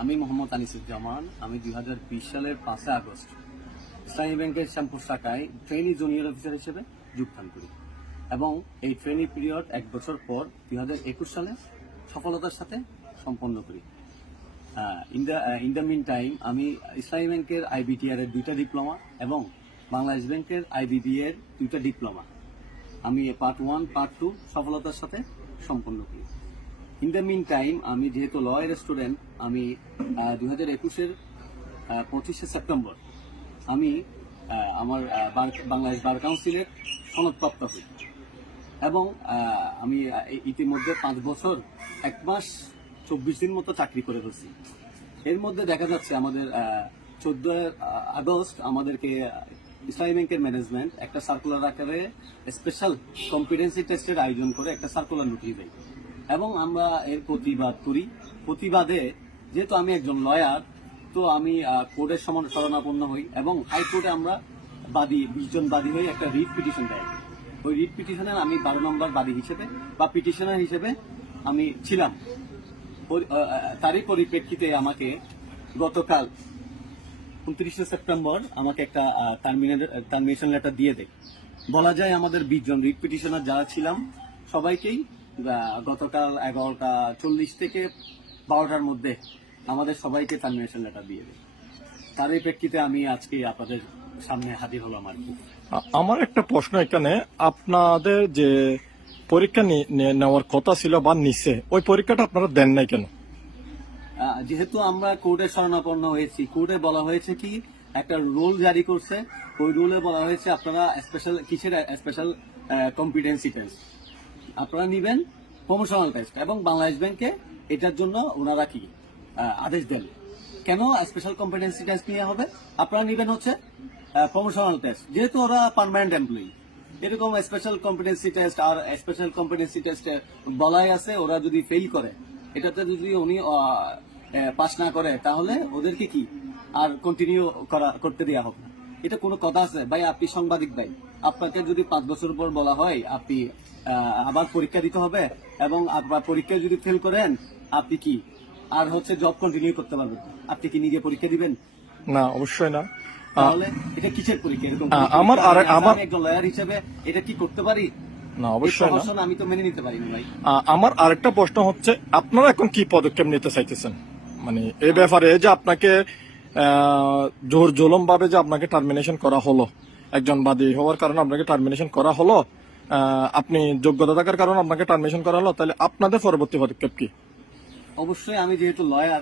আমি মোহাম্মদ আনিসুজ্জামান, আমি দুই হাজার বিশ সালের পাঁচই আগস্ট ইসলামী ব্যাংকের শ্যামপুর শাখায় ট্রেনি জুনিয়র অফিসার হিসেবে যোগদান করি এবং এই ট্রেনি পিরিয়ড এক বছর পর দুই হাজার একুশ সালে সফলতার সাথে সম্পন্ন করি। In the in the meantime আমি ইসলামী ব্যাংকের আইবিটিআর এর দুইটা ডিপ্লোমা এবং বাংলাদেশ ব্যাংকের আইবিবি এর দুইটা ডিপ্লোমা আমি পার্ট ওয়ান পার্ট টু সফলতার সাথে সম্পন্ন করি। ইন দ্য মিন টাইম আমি যেহেতু লয়ের স্টুডেন্ট আমি দুই হাজার একুশের পঁচিশে সেপ্টেম্বর, আমি আমার বাংলাদেশ বার কাউন্সিলের সনদপ্রাপ্ত হই। এবং আমি ইতিমধ্যে পাঁচ বছর, এক মাস, চব্বিশ দিন মতো চাকরি করে ফেলছি এর মধ্যে দেখা যাচ্ছে আমাদের চোদ্দ আগস্ট আমাদেরকে ইসলামী ব্যাংকের ম্যানেজমেন্ট একটা সার্কুলার আকারে স্পেশাল কম্পিটেন্সি টেস্টের আয়োজন করে একটা সার্কুলার নোটিশ দেয়। এবং আমরা এর প্রতিবাদ করি। প্রতিবাদে, যেহেতু আমি একজন লয়ার তো আমি কোর্টের সমান, শরণাপন্ন হই এবং হাইকোর্টে আমরা বাদী, বিশ জন বাদী হয়ে একটা রিট পিটিশন দেয়। ওই রিট পিটিশনের আমি বারো নম্বর বাদী হিসেবে বা পিটিশনার হিসেবে আমি ছিলাম। তারই পরিপ্রেক্ষিতে আমাকে গতকাল উনত্রিশে সেপ্টেম্বর আমাকে একটা টার্মিনেশন লেটার দিয়ে দেয়। বলা যায় আমাদের বিশ জন রিট পিটিশনার যারা ছিলাম, সবাইকেই গতকাল এগারোটা চল্লিশ থেকে বারোটার মধ্যে আমাদের সবাইকে টার্মিনেশন লেটার দিয়ে দেয়। তারই প্রেক্ষিতে আমি আজকে আপনাদের সামনে হাজির হলাম আর কি। আমার একটা প্রশ্ন এখানে। আপনাদের যে পরীক্ষা নেওয়ার কথা ছিল বা নিছে ওই পরীক্ষাটা আপনারা দেন নাই কেন? যেহেতু আমরা কোর্টে শরণাপন্ন হয়েছি কোর্টে বলা হয়েছে কি একটা রুল জারি করছে। ওই রুলে বলা হয়েছে আপনারা স্পেশাল কিসের স্পেশাল কম্পিটেন্সি টেস্ট আপনারা নিবেন প্রমোশনাল টেস্ট এবং বাংলাদেশ ব্যাংকে এটার জন্য ওনারা কি আদেশ দেন কেন স্পেশাল কম্পিটেন্সি টেস্ট নিয়ে হবে? আপনারা নিবেন হচ্ছে প্রমোশনাল টেস্ট যেহেতু ওরা পার্মানেন্ট এমপ্লয়ি এরকম স্পেশাল কম্পিটেন্সি টেস্ট আর স্পেশাল কম্পিটেন্সি টেস্টে বলাই আছে, ওরা যদি ফেল করে, এটাতে যদি উনি পাস না করে, তাহলে ওদেরকে কি আর কন্টিনিউ করা, করতে দেওয়া হবে এটা কোনো কথা আছে? ভাই, আপনি সাংবাদিক ভাই। আপনাকে যদি পাঁচ বছর পর বলা হয় আপনি আবার পরীক্ষা দিতে হবে এবং আপনার পরীক্ষায় যদি ফেল করেন আপনি কি? আর হচ্ছে জব কন্টিনিউ করতে পারবেন। আপনি কি নিজে পরীক্ষা দিবেন? না অবশ্যই না। তাহলে এটা কিসের পরীক্ষা? এরকম আমার আর- আমার- একজন লয়ার হিসেবে এটা কি করতে পারি? না অবশ্যই না। আমি তো মেনে নিতে পারি না ভাই আমার আরেকটা প্রশ্ন হচ্ছে আপনারা এখন কি পদক্ষেপ নিতে চাইতেছেন? মানে এই ব্যাপারে যে আপনাকে জোর জুলুম ভাবে যে আপনাকে টার্মিনেশন করা হলো একজন বাদী হওয়ার কারণে আপনাকে টার্মিনেশন করা হলো। আপনি যোগ্যতা থাকার কারণে আপনাকে টার্মিনেশন করা হলো। তাহলে আপনাদের পরবর্তী পদক্ষেপ কি? অবশ্যই আমি যেহেতু লয়ার